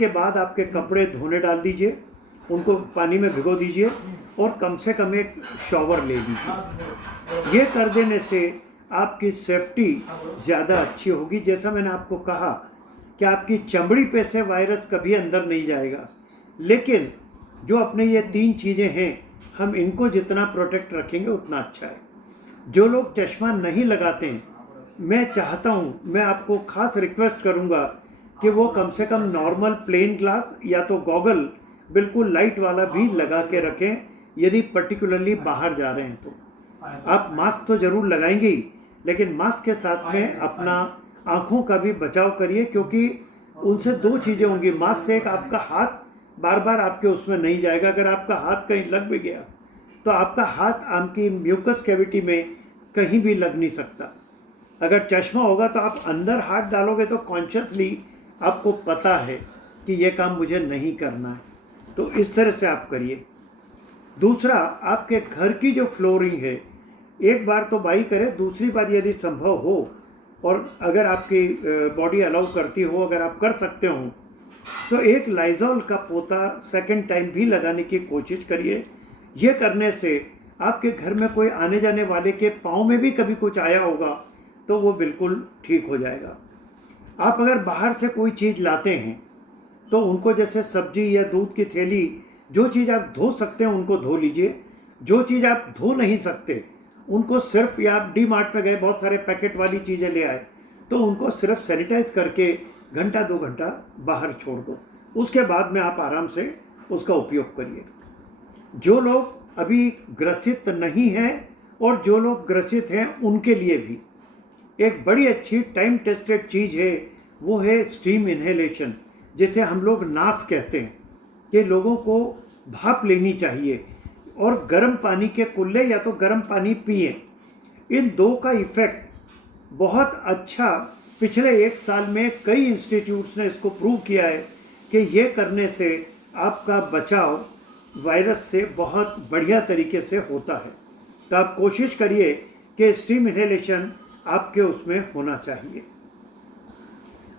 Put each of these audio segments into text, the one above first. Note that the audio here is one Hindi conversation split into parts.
के बाद आपके कपड़े धोने डाल दीजिए, उनको पानी में भिगो दीजिए और कम से कम एक शॉवर ले लीजिए। ये कर देने से आपकी सेफ्टी ज़्यादा अच्छी होगी। जैसा मैंने आपको कहा कि आपकी चमड़ी पे से वायरस कभी अंदर नहीं जाएगा, लेकिन जो अपने ये 3 चीज़ें हैं, हम इनको जितना प्रोटेक्ट रखेंगे उतना अच्छा है। जो लोग चश्मा नहीं लगाते हैं, मैं चाहता हूँ, मैं आपको खास रिक्वेस्ट करूँगा कि वो कम से कम नॉर्मल प्लेन ग्लास या तो गॉगल बिल्कुल लाइट वाला भी लगा के रखें, यदि पर्टिकुलरली बाहर जा रहे हैं तो। आप मास्क तो ज़रूर लगाएंगे ही, लेकिन मास्क के साथ में अपना आँखों का भी बचाव करिए, क्योंकि उनसे 2 चीज़ें होंगी। मास्क से एक, आपका हाथ बार बार आपके उसमें नहीं जाएगा। अगर आपका हाथ कहीं लग भी गया तो आपका हाथ आपकी म्यूकस कैविटी में कहीं भी लग नहीं सकता। अगर चश्मा होगा तो आप अंदर हाथ डालोगे तो कॉन्शियसली आपको पता है कि ये काम मुझे नहीं करना है, तो इस तरह से आप करिए। दूसरा, आपके घर की जो फ्लोरिंग है, एक बार तो बाई करें, दूसरी बार यदि संभव हो और अगर आपकी बॉडी अलाउ करती हो, अगर आप कर सकते हो, तो एक लाइजॉल का पोता सेकंड टाइम भी लगाने की कोशिश करिए। ये करने से आपके घर में कोई आने जाने वाले के पाँव में भी कभी कुछ आया होगा तो वो बिल्कुल ठीक हो जाएगा। आप अगर बाहर से कोई चीज़ लाते हैं तो उनको, जैसे सब्जी या दूध की थैली, जो चीज़ आप धो सकते हैं उनको धो लीजिए। जो चीज़ आप धो नहीं सकते उनको सिर्फ, या आप डी मार्ट में गए, बहुत सारे पैकेट वाली चीज़ें ले आए, तो उनको सिर्फ सैनिटाइज करके घंटा 2 घंटा बाहर छोड़ दो। उसके बाद में आप आराम से उसका उपयोग करिए। जो लोग अभी ग्रसित नहीं हैं और जो लोग ग्रसित हैं उनके लिए भी एक बड़ी अच्छी टाइम टेस्टेड चीज़ है, वो है स्टीम इन्हेलेशन, जिसे हम लोग नास कहते हैं। कि लोगों को भाप लेनी चाहिए और गर्म पानी के कुल्ले या तो गर्म पानी पिए। इन 2 का इफ़ेक्ट बहुत अच्छा, पिछले 1 साल में कई इंस्टीट्यूट्स ने इसको प्रूव किया है कि ये करने से आपका बचाव वायरस से बहुत बढ़िया तरीके से होता है। तो आप कोशिश करिए कि स्टीम इन्हेलेशन आपके उसमें होना चाहिए।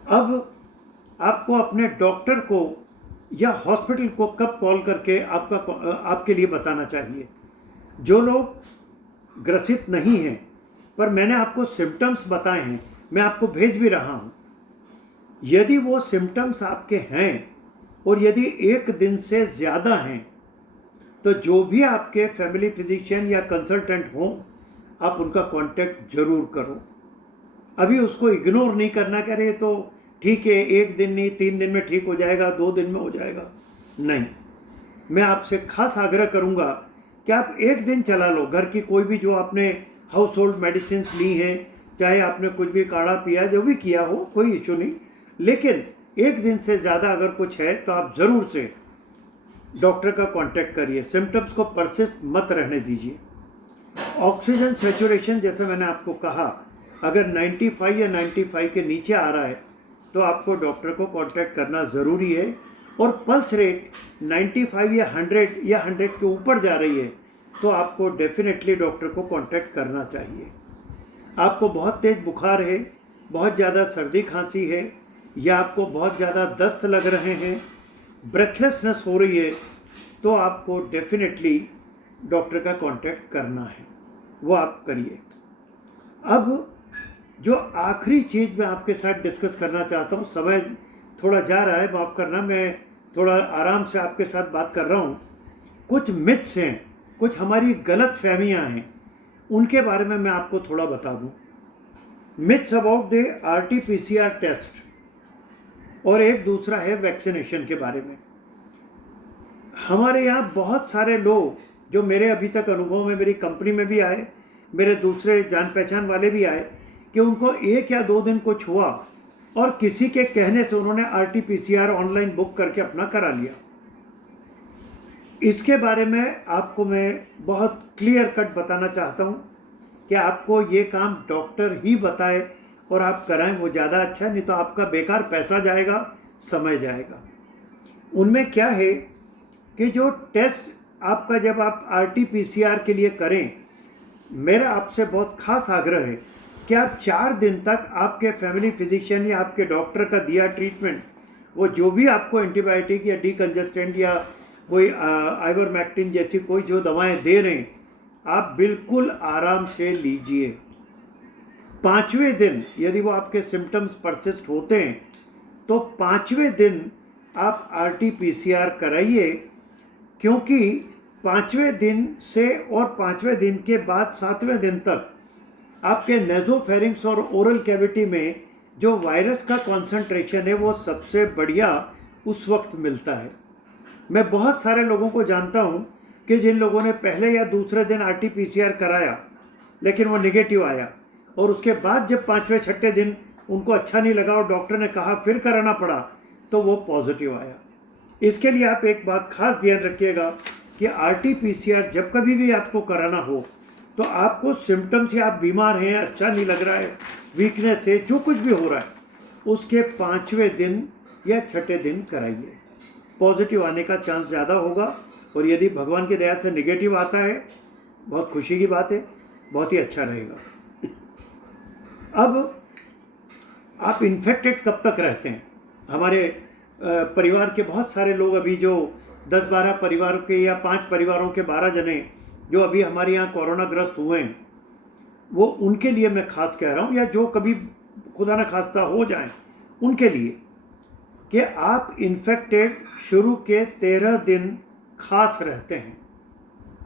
अब आपको अपने डॉक्टर को या हॉस्पिटल को कब कॉल करके आपके लिए बताना चाहिए। जो लोग ग्रसित नहीं हैं पर मैंने आपको सिम्टम्स बताए हैं, मैं आपको भेज भी रहा हूँ, यदि वो सिम्टम्स आपके हैं और यदि 1 दिन से ज़्यादा हैं, तो जो भी आपके फैमिली फिजिशियन या कंसल्टेंट हों, आप उनका कांटेक्ट ज़रूर करो। अभी उसको इग्नोर नहीं करना, कह रहे तो ठीक है, 1 दिन नहीं 3 दिन में ठीक हो जाएगा, 2 दिन में हो जाएगा, नहीं। मैं आपसे खास आग्रह करूंगा कि आप 1 दिन चला लो। घर की कोई भी जो आपने हाउस होल्ड मेडिसिन ली हैं, चाहे आपने कुछ भी काढ़ा पिया, जो भी किया हो, कोई इशू नहीं, लेकिन 1 दिन से ज़्यादा अगर कुछ है तो आप ज़रूर से डॉक्टर का कांटेक्ट करिए। सिम्टम्स को परसिस्ट मत रहने दीजिए। ऑक्सीजन सेचुरेशन, जैसे मैंने आपको कहा, अगर 95 या 95 के नीचे आ रहा है तो आपको डॉक्टर को कांटेक्ट करना ज़रूरी है। और पल्स रेट 95 या 100 के ऊपर जा रही है तो आपको डेफिनेटली डॉक्टर को कांटेक्ट करना चाहिए। आपको बहुत तेज़ बुखार है, बहुत ज़्यादा सर्दी खांसी है, या आपको बहुत ज़्यादा दस्त लग रहे हैं, ब्रेथलेसनेस हो रही है, तो आपको डेफिनेटली डॉक्टर का कांटेक्ट करना है, वो आप करिए। अब जो आखिरी चीज़ मैं आपके साथ डिस्कस करना चाहता हूँ, समय थोड़ा जा रहा है, माफ़ करना, मैं थोड़ा आराम से आपके साथ बात कर रहा हूँ। कुछ मिथ्स हैं, कुछ हमारी गलत फहमियाँ हैं, उनके बारे में मैं आपको थोड़ा बता दूँ। Myths about the RT-PCR test, और एक दूसरा है वैक्सीनेशन के बारे में। हमारे यहाँ बहुत सारे लोग जो मेरे अभी तक अनुभव में, मेरी कंपनी में भी आए, मेरे दूसरे जान पहचान वाले भी आए, कि उनको 1 या 2 दिन कुछ हुआ और किसी के कहने से उन्होंने RT-PCR ऑनलाइन बुक करके अपना करा लिया। इसके बारे में आपको मैं बहुत क्लियर कट बताना चाहता हूँ कि आपको ये काम डॉक्टर ही बताए और आप कराएं, वो ज़्यादा अच्छा है, नहीं तो आपका बेकार पैसा जाएगा, समय जाएगा। उनमें क्या है कि जो टेस्ट आपका जब आप RT-PCR के लिए करें, मेरा आपसे बहुत खास आग्रह है कि आप 4 दिन तक आपके फैमिली फिजिशियन या आपके डॉक्टर का दिया ट्रीटमेंट वो जो भी आपको एंटीबायोटिक या डीकंजेस्टेंट या कोई आइवरमेक्टिन जैसी कोई जो दवाएं दे रहे हैं, आप बिल्कुल आराम से लीजिए। 5वें दिन यदि वो आपके सिम्टम्स परसिस्ट होते हैं तो 5वें दिन आप RT-PCR कराइए, क्योंकि 5वें दिन से और 5वें दिन के बाद 7वें दिन तक आपके नेज़ोफेरिंक्स और ओरल कैविटी में जो वायरस का कॉन्सेंट्रेशन है वो सबसे बढ़िया उस वक्त मिलता है। मैं बहुत सारे लोगों को जानता हूँ कि जिन लोगों ने पहले या दूसरे दिन RT-PCR कराया लेकिन वो नेगेटिव आया, और उसके बाद जब 5वें 6ठे दिन उनको अच्छा नहीं लगा और डॉक्टर ने कहा फिर कराना पड़ा तो वो पॉजिटिव आया। इसके लिए आप एक बात खास ध्यान रखिएगा कि RT-PCR जब कभी भी आपको कराना हो तो आपको सिम्टम्स या आप बीमार हैं, अच्छा नहीं लग रहा है, वीकनेस है, जो कुछ भी हो रहा है, उसके 5वें दिन या 6ठे दिन कराइए। पॉजिटिव आने का चांस ज़्यादा होगा, और यदि भगवान की दया से नेगेटिव आता है, बहुत खुशी की बात है, बहुत ही अच्छा रहेगा। अब आप इन्फेक्टेड कब तक रहते हैं? हमारे परिवार के बहुत सारे लोग अभी जो 10-12 परिवार के या 5 परिवारों के 12 जने जो अभी हमारे यहाँ कोरोना ग्रस्त हुए हैं, वो उनके लिए मैं खास कह रहा हूँ, या जो कभी खुदा न खास्ता हो जाए उनके लिए, कि आप इन्फेक्टेड शुरू के 13 दिन खास रहते हैं।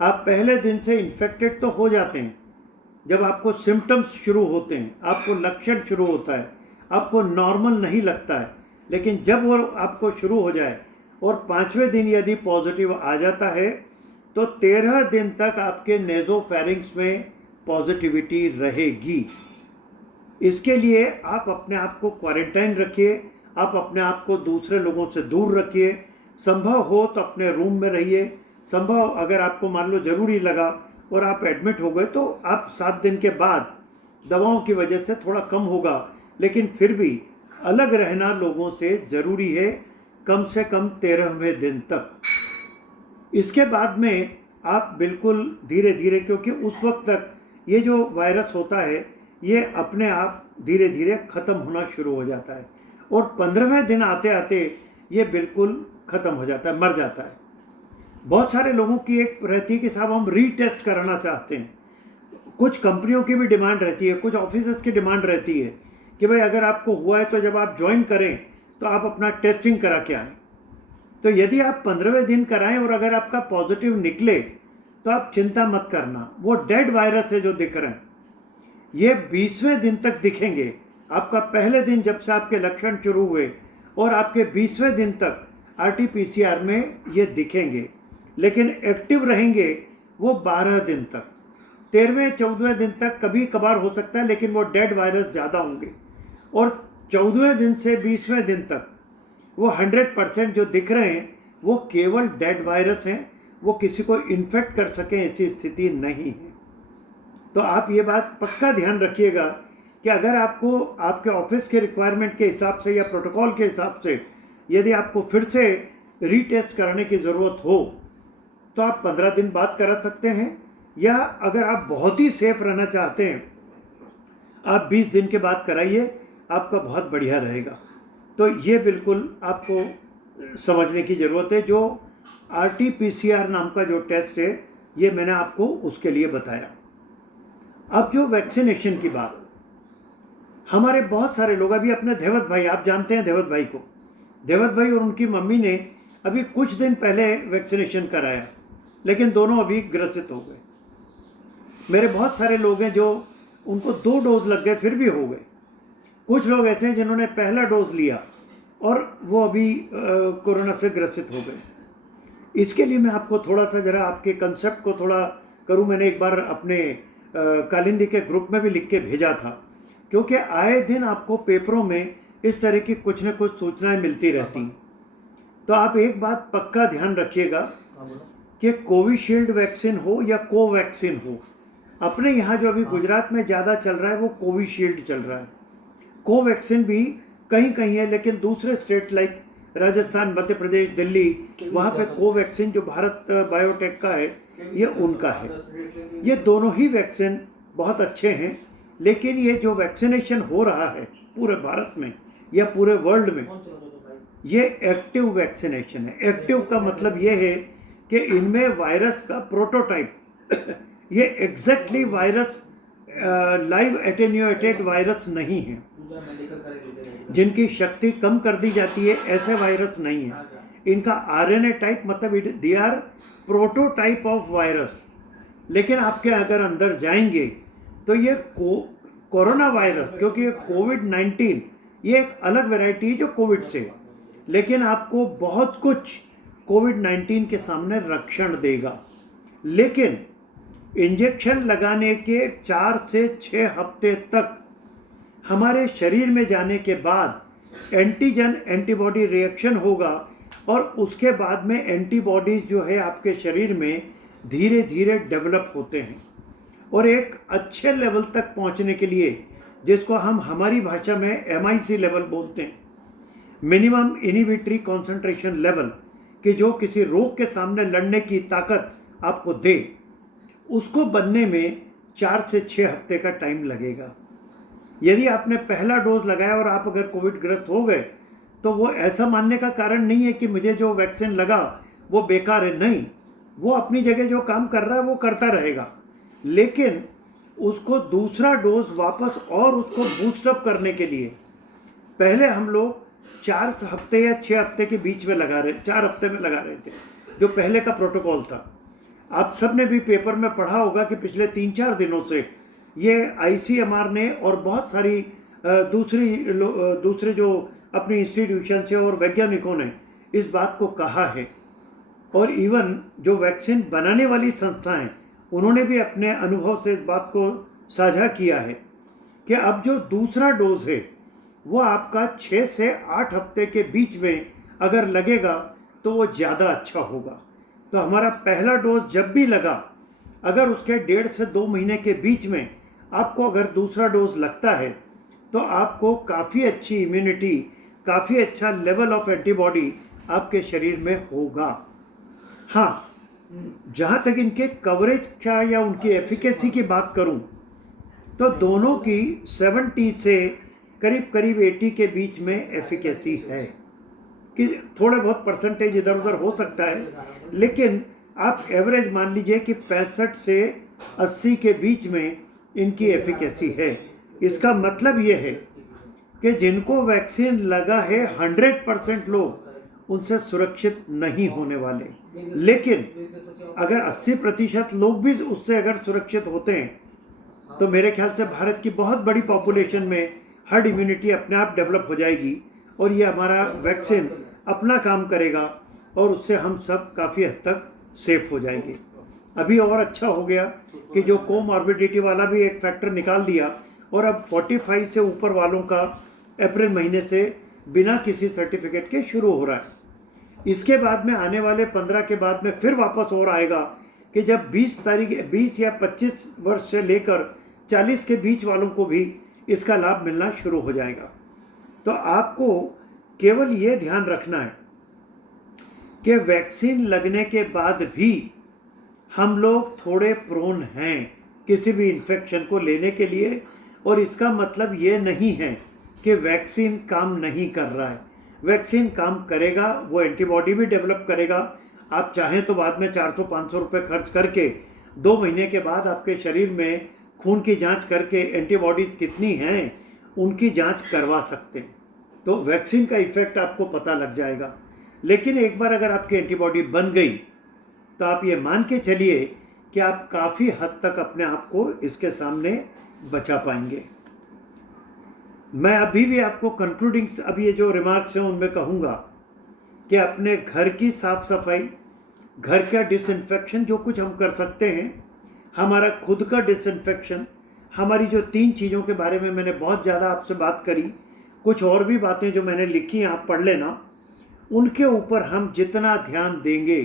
आप पहले दिन से इन्फेक्टेड तो हो जाते हैं, जब आपको सिम्टम्स शुरू होते हैं, आपको लक्षण शुरू होता है, आपको नॉर्मल नहीं लगता है, लेकिन जब वो आपको शुरू हो जाए और 5वें दिन यदि पॉजिटिव आ जाता है तो 13 दिन तक आपके नेज़ोफेरिंक्स में पॉजिटिविटी रहेगी। इसके लिए आप अपने आप को क्वारंटाइन रखिए, आप अपने आप को दूसरे लोगों से दूर रखिए, संभव हो तो अपने रूम में रहिए। संभव अगर आपको मान लो ज़रूरी लगा और आप एडमिट हो गए तो आप 7 दिन के बाद दवाओं की वजह से थोड़ा कम होगा, लेकिन फिर भी अलग रहना लोगों से ज़रूरी है, कम से कम 13वें दिन तक। इसके बाद में आप बिल्कुल धीरे धीरे, क्योंकि उस वक्त तक ये जो वायरस होता है ये अपने आप धीरे धीरे ख़त्म होना शुरू हो जाता है, और 15वें दिन आते आते ये बिल्कुल ख़त्म हो जाता है, मर जाता है। बहुत सारे लोगों की एक रहती है कि साहब हम रीटेस्ट कराना चाहते हैं। कुछ कंपनियों की भी डिमांड रहती है, कुछ ऑफिसर्स की डिमांड रहती है कि भाई अगर आपको हुआ है तो जब आप ज्वाइन करें तो आप अपना टेस्टिंग करा के आएँ। तो यदि आप 15वें दिन कराएं और अगर आपका पॉजिटिव निकले तो आप चिंता मत करना, वो डेड वायरस है जो दिख रहे हैं, ये 20वें दिन तक दिखेंगे। आपका पहले दिन जब से आपके लक्षण शुरू हुए और आपके 20वें दिन तक RT-PCR में ये दिखेंगे, लेकिन एक्टिव रहेंगे वो 12 दिन तक। 13वें 14वें दिन तक कभी कभार हो सकता है, लेकिन वो डेड वायरस ज़्यादा होंगे, और 14वें दिन से 20वें दिन तक वो 100% जो दिख रहे हैं वो केवल डेड वायरस हैं, वो किसी को इन्फेक्ट कर सकें ऐसी स्थिति नहीं है। तो आप ये बात पक्का ध्यान रखिएगा कि अगर आपको आपके ऑफिस के रिक्वायरमेंट के हिसाब से या प्रोटोकॉल के हिसाब से यदि आपको फिर से रीटेस्ट कराने की ज़रूरत हो तो आप 15 दिन बाद करा सकते हैं, या अगर आप बहुत ही सेफ रहना चाहते हैं आप 20 दिन के बाद कराइए, आपका बहुत बढ़िया रहेगा। तो ये बिल्कुल आपको समझने की ज़रूरत है। जो RT-PCR नाम का जो टेस्ट है ये मैंने आपको उसके लिए बताया। अब जो वैक्सीनेशन की बात, हमारे बहुत सारे लोग अभी अपने देवत भाई, आप जानते हैं देवत भाई को, देवत भाई और उनकी मम्मी ने अभी कुछ दिन पहले वैक्सीनेशन कराया, लेकिन दोनों अभी ग्रसित हो गए। मेरे बहुत सारे लोग हैं जो उनको 2 डोज लग गए फिर भी हो गए। कुछ लोग ऐसे हैं जिन्होंने पहला डोज लिया और वो अभी कोरोना से ग्रसित हो गए। इसके लिए मैं आपको थोड़ा सा ज़रा आपके कंसेप्ट को थोड़ा करूं। मैंने एक बार अपने कालिंदी के ग्रुप में भी लिख के भेजा था, क्योंकि आए दिन आपको पेपरों में इस तरह की कुछ न कुछ सूचनाएं मिलती रहती हैं। तो आप एक बात पक्का ध्यान रखिएगा कि कोविशील्ड वैक्सीन हो या कोवैक्सीन हो, अपने यहाँ जो अभी गुजरात में ज़्यादा चल रहा है वो कोविशील्ड चल रहा है। कोवैक्सीन भी कहीं कहीं है, लेकिन दूसरे स्टेट लाइक राजस्थान, मध्य प्रदेश, दिल्ली, वहाँ पे कोवैक्सीन जो भारत बायोटेक का है ये उनका है। ये दोनों ही वैक्सीन बहुत अच्छे हैं, लेकिन ये जो वैक्सीनेशन हो रहा है पूरे भारत में या पूरे वर्ल्ड में, ये एक्टिव वैक्सीनेशन है। एक्टिव का मतलब ये है कि इनमें वायरस का प्रोटोटाइप ये exactly virus live attenuated virus नहीं है, जिनकी शक्ति कम कर दी जाती है, ऐसे वायरस नहीं है। इनका आरएनए टाइप मतलब they are prototype of virus. लेकिन आपके अगर अंदर जाएंगे तो ये कोरोना वायरस, क्योंकि ये कोविड-19 ये एक अलग वैरायटी है जो कोविड से, लेकिन आपको बहुत कुछ कोविड-19 के सामने रक्षण देगा। लेकिन इंजेक्शन लगाने के 4 से 6 हफ्ते तक हमारे शरीर में जाने के बाद एंटीजन एंटीबॉडी रिएक्शन होगा और उसके बाद में एंटीबॉडीज जो है आपके शरीर में धीरे धीरे डेवलप होते हैं और एक अच्छे लेवल तक पहुंचने के लिए, जिसको हम हमारी भाषा में MIC लेवल बोलते हैं, मिनिमम इनहिबिटरी कॉन्सेंट्रेशन लेवल, कि जो किसी रोग के सामने लड़ने की ताकत आपको दे, उसको बनने में 4 से 6 हफ्ते का टाइम लगेगा। यदि आपने पहला डोज लगाया और आप अगर कोविड ग्रस्त हो गए तो वो ऐसा मानने का कारण नहीं है कि मुझे जो वैक्सीन लगा वो बेकार है। नहीं, वो अपनी जगह जो काम कर रहा है वो करता रहेगा, लेकिन उसको दूसरा डोज वापस और उसको बूस्टअप करने के लिए पहले हम लोग 4 हफ्ते या 6 हफ्ते के बीच में 4 हफ्ते में लगा रहे थे, जो पहले का प्रोटोकॉल था। आप सब ने भी पेपर में पढ़ा होगा कि पिछले 3-4 दिनों से ये ICMR ने और बहुत सारी दूसरे जो अपनी इंस्टीट्यूशन से और वैज्ञानिकों ने इस बात को कहा है, और इवन जो वैक्सीन बनाने वाली संस्थाएं उन्होंने भी अपने अनुभव से इस बात को साझा किया है कि अब जो दूसरा डोज है वो आपका 6 से 8 हफ्ते के बीच में अगर लगेगा तो वो ज़्यादा अच्छा होगा। तो हमारा पहला डोज जब भी लगा, अगर उसके 1.5 से 2 महीने के बीच में आपको अगर दूसरा डोज लगता है तो आपको काफ़ी अच्छी इम्यूनिटी, काफ़ी अच्छा लेवल ऑफ एंटीबॉडी आपके शरीर में होगा। हाँ, जहाँ तक इनके कवरेज का या उनकी एफिकेसी की बात करूँ तो दोनों की 70 से करीब 80 के बीच में एफिकेसी है, कि थोड़े बहुत परसेंटेज इधर उधर हो सकता है, लेकिन आप एवरेज मान लीजिए कि 65 से 80 के बीच में इनकी एफिकेसी है। इसका मतलब ये है कि जिनको वैक्सीन लगा है 100% लोग उनसे सुरक्षित नहीं होने वाले, लेकिन अगर 80% लोग भी उससे अगर सुरक्षित होते हैं तो मेरे ख्याल से भारत की बहुत बड़ी पॉपुलेशन में हर्ड इम्यूनिटी अपने आप डेवलप हो जाएगी और ये हमारा वैक्सीन अपना काम करेगा और उससे हम सब काफ़ी हद तक सेफ हो जाएंगे। अभी और अच्छा हो गया कि जो कोमॉर्बिडिटी वाला भी एक फैक्टर निकाल दिया और अब 45 से ऊपर वालों का अप्रैल महीने से बिना किसी सर्टिफिकेट के शुरू हो रहा है। इसके बाद में आने वाले 15 के बाद में फिर वापस और आएगा कि जब 20 या 25 वर्ष से लेकर 40 के बीच वालों को भी इसका लाभ मिलना शुरू हो जाएगा। तो आपको केवल ये ध्यान रखना है कि वैक्सीन लगने के बाद भी हम लोग थोड़े प्रोन हैं किसी भी इन्फेक्शन को लेने के लिए, और इसका मतलब ये नहीं है कि वैक्सीन काम नहीं कर रहा है। वैक्सीन काम करेगा, वो एंटीबॉडी भी डेवलप करेगा। आप चाहें तो बाद में 400-500 रुपये खर्च करके 2 महीने के बाद आपके शरीर में खून की जांच करके एंटीबॉडीज़ कितनी हैं उनकी जांच करवा सकते हैं, तो वैक्सीन का इफ़ेक्ट आपको पता लग जाएगा। लेकिन एक बार अगर आपकी एंटीबॉडी बन गई तो आप ये मान के चलिए कि आप काफ़ी हद तक अपने आप को इसके सामने बचा पाएंगे। मैं अभी भी आपको कंक्लूडिंग अब ये जो रिमार्क्स हैं उनमें कहूँगा कि अपने घर की साफ़ सफाई, घर का डिसइंफेक्शन जो कुछ हम कर सकते हैं, हमारा खुद का डिसइंफेक्शन, हमारी जो 3 चीज़ों के बारे में मैंने बहुत ज़्यादा आपसे बात करी, कुछ और भी बातें जो मैंने लिखी हैं आप पढ़ लेना, उनके ऊपर हम जितना ध्यान देंगे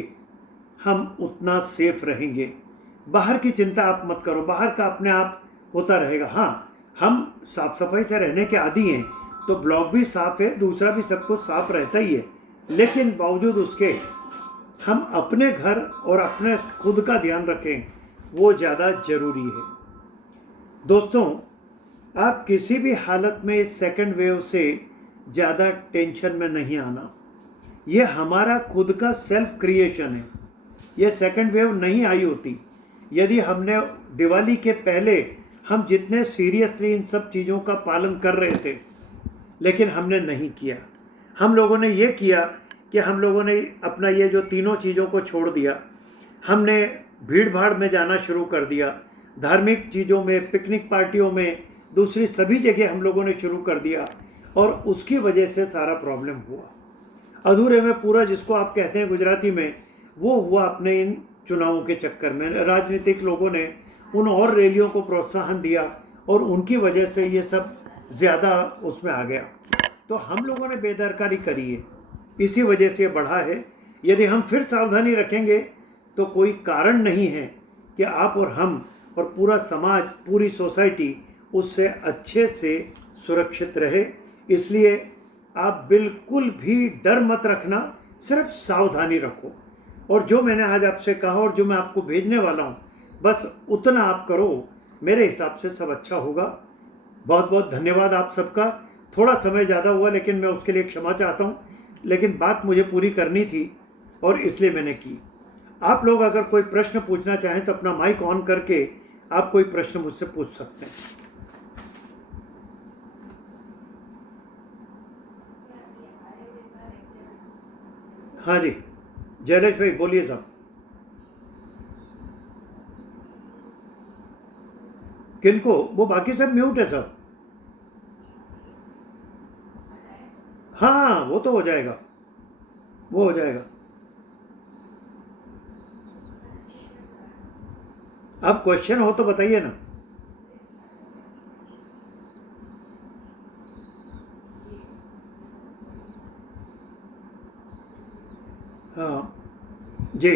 हम उतना सेफ रहेंगे। बाहर की चिंता आप मत करो, बाहर का अपने आप होता रहेगा। हाँ, हम साफ सफाई से रहने के आदी हैं तो ब्लॉक भी साफ़ है, दूसरा भी सब कुछ साफ रहता ही है, लेकिन बावजूद उसके हम अपने घर और अपने खुद का ध्यान रखें, वो ज़्यादा ज़रूरी है। दोस्तों, आप किसी भी हालत में इस सेकंड वेव से ज़्यादा टेंशन में नहीं आना। ये हमारा खुद का सेल्फ क्रिएशन है। ये सेकंड वेव नहीं आई होती यदि हमने दिवाली के पहले हम जितने सीरियसली इन सब चीज़ों का पालन कर रहे थे, लेकिन हमने नहीं किया। हम लोगों ने ये किया कि हम लोगों ने अपना ये जो तीनों चीज़ों को छोड़ दिया। हमने भीड़ भाड़ में जाना शुरू कर दिया, धार्मिक चीज़ों में, पिकनिक पार्टियों में, दूसरी सभी जगह हम लोगों ने शुरू कर दिया, और उसकी वजह से सारा प्रॉब्लम हुआ। अधूरे में पूरा, जिसको आप कहते हैं गुजराती में, वो हुआ अपने इन चुनावों के चक्कर में। राजनीतिक लोगों ने उन और रैलियों को प्रोत्साहन दिया और उनकी वजह से ये सब ज़्यादा उसमें आ गया। तो हम लोगों ने बेदरकारी करी है, इसी वजह से बढ़ा है। यदि हम फिर सावधानी रखेंगे तो कोई कारण नहीं है कि आप और हम और पूरा समाज, पूरी सोसाइटी उससे अच्छे से सुरक्षित रहे। इसलिए आप बिल्कुल भी डर मत रखना, सिर्फ सावधानी रखो। और जो मैंने आज आपसे कहा और जो मैं आपको भेजने वाला हूँ, बस उतना आप करो, मेरे हिसाब से सब अच्छा होगा। बहुत बहुत धन्यवाद आप सबका। थोड़ा समय ज़्यादा हुआ, लेकिन मैं उसके लिए क्षमा चाहता हूँ, लेकिन बात मुझे पूरी करनी थी और इसलिए मैंने की। आप लोग अगर कोई प्रश्न पूछना चाहें तो अपना माइक ऑन करके आप कोई प्रश्न मुझसे पूछ सकते हैं। हाँ जी, जयलेश भाई बोलिए साहब। किनको? वो बाकी सब म्यूट है सब। हाँ, वो तो हो जाएगा, वो हो जाएगा। अब क्वेश्चन हो तो बताइए ना। हाँ जी,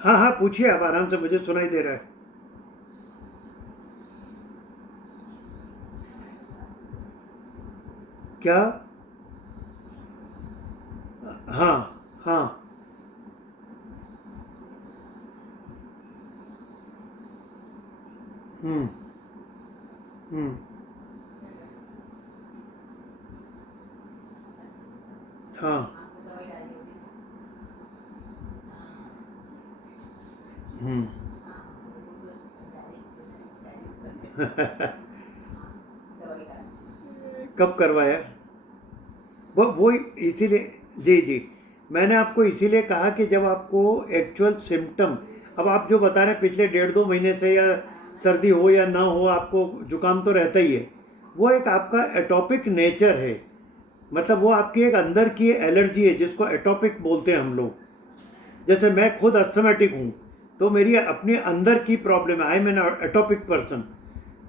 हाँ हाँ पूछिए, आप आराम से, मुझे सुनाई दे रहा है। क्या? हाँ हाँ। हम्म हम्म। हाँ। हम्म। कब करवाया? वो इसीलिए, जी जी, मैंने आपको इसीलिए कहा कि जब आपको एक्चुअल सिम्टम, अब आप जो बता रहे हैं पिछले 1.5-2 महीने से, या सर्दी हो या ना हो, आपको जुकाम तो रहता ही है, वो एक आपका एटॉपिक नेचर है। मतलब वो आपकी एक अंदर की एलर्जी है, जिसको एटॉपिक बोलते हैं हम लोग। जैसे मैं खुद अस्थमेटिक हूँ, तो मेरी अपनी अंदर की प्रॉब्लम है, I am an atopic person.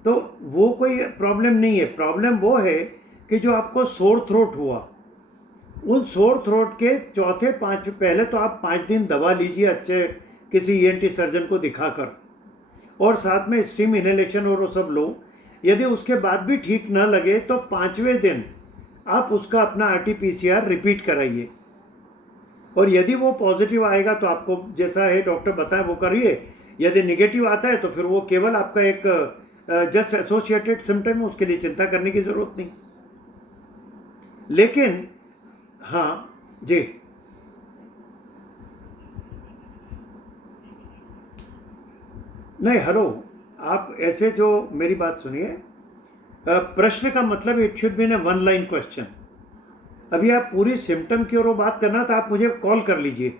तो वो कोई प्रॉब्लम नहीं है। प्रॉब्लम वो है कि जो आपको सोर थ्रोट हुआ, उन सोर थ्रोट के चौथे पाँच, पहले तो आप 5 दिन दवा लीजिए अच्छे किसी ईएनटी सर्जन को दिखाकर, और साथ में स्टीम इनहेलेशन और वो सब लो। यदि उसके बाद भी ठीक न लगे तो 5वें दिन आप उसका अपना RT-PCR रिपीट कराइए, और यदि वो पॉजिटिव आएगा तो आपको जैसा है डॉक्टर बताए वो करिए। यदि नेगेटिव आता है तो फिर वो केवल आपका एक जस्ट एसोसिएटेड सिम्टम है, उसके लिए चिंता करने की ज़रूरत नहीं। लेकिन हाँ जी, नहीं, हेलो, आप ऐसे, जो मेरी बात सुनिए, प्रश्न का मतलब it should be in 1 line question. अभी आप पूरी सिम्टम की और वो बात करना तो आप मुझे कॉल कर लीजिए,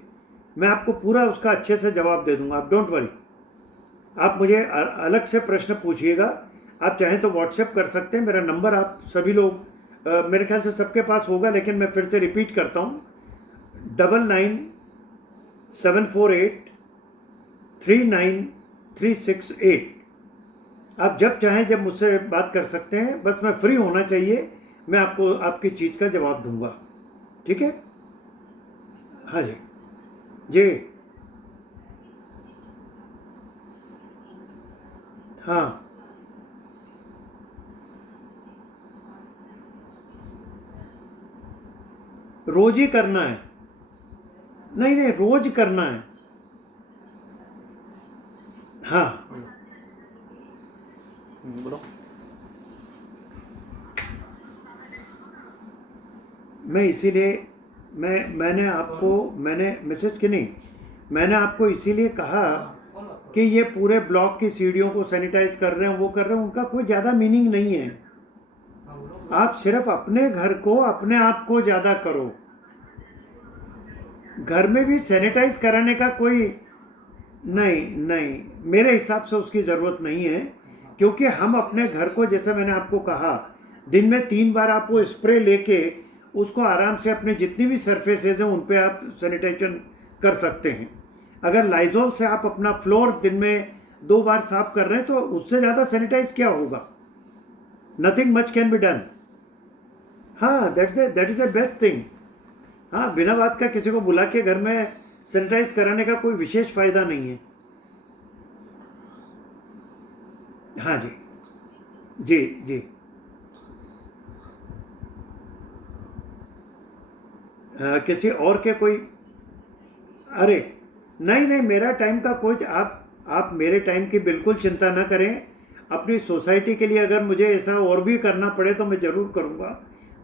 मैं आपको पूरा उसका अच्छे से जवाब दे दूंगा, आप डोंट वरी। आप मुझे अलग से प्रश्न पूछिएगा। आप चाहें तो व्हाट्सएप कर सकते हैं, मेरा नंबर आप सभी लोग, मेरे ख्याल से सबके पास होगा, लेकिन मैं फिर से रिपीट करता हूँ, 9974839368। आप जब चाहें, जब मुझसे बात कर सकते हैं, बस मैं फ्री होना चाहिए, मैं आपको आपकी चीज़ का जवाब दूंगा। ठीक है? हाँ जी जी। हाँ, रोज ही करना है। नहीं नहीं, रोज करना है। हाँ बोलो। मैं इसीलिए मैंने मैसेज की नहीं, मैंने आपको इसीलिए कहा कि ये पूरे ब्लॉक की सीढ़ियों को सैनिटाइज कर रहे हैं, वो कर रहे हैं, उनका कोई ज़्यादा मीनिंग नहीं है। आप सिर्फ अपने घर को, अपने आप को ज़्यादा करो। घर में भी सैनिटाइज कराने का कोई नहीं, मेरे हिसाब से उसकी ज़रूरत नहीं है, क्योंकि हम अपने घर को, जैसे मैंने आपको कहा, दिन में 3 बार आप वो स्प्रे लेके उसको आराम से अपने जितनी भी सरफेसेज हैं उन पे आप सैनिटाइजेशन कर सकते हैं। अगर लाइजोल से आप अपना फ्लोर दिन में 2 बार साफ कर रहे हैं तो उससे ज़्यादा सैनिटाइज क्या होगा? Nothing much can be done. हाँ, that is the best thing. हाँ, बिना बात का किसी को बुला के घर में सैनिटाइज कराने का कोई विशेष फायदा नहीं है। हाँ जी, जी जी। किसी और के कोई, अरे नहीं, मेरा टाइम का कोई, आप मेरे टाइम की बिल्कुल चिंता ना करें। अपनी सोसाइटी के लिए अगर मुझे ऐसा और भी करना पड़े तो मैं ज़रूर करूँगा,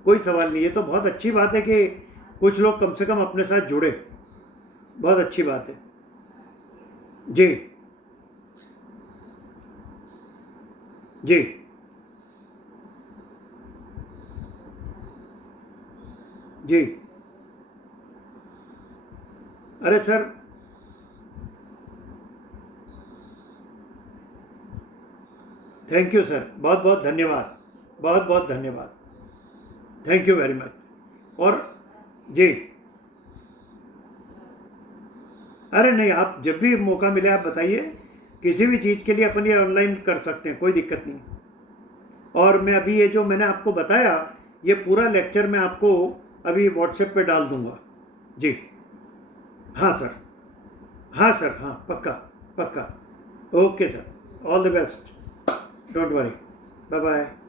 कोई सवाल नहीं। ये तो बहुत अच्छी बात है कि कुछ लोग कम से कम अपने साथ जुड़े, बहुत अच्छी बात है। जी जी जी। अरे सर, थैंक यू सर, बहुत बहुत धन्यवाद, बहुत बहुत धन्यवाद, थैंक यू वेरी मच। और जी, अरे नहीं, आप जब भी मौका मिले आप बताइए, किसी भी चीज़ के लिए अपन ये ऑनलाइन कर सकते हैं, कोई दिक्कत नहीं। और मैं अभी ये जो मैंने आपको बताया, ये पूरा लेक्चर मैं आपको अभी व्हाट्सएप पे डाल दूंगा। जी हाँ सर, हाँ सर, हाँ पक्का पक्का। Okay sir, all the best, don't worry, bye bye.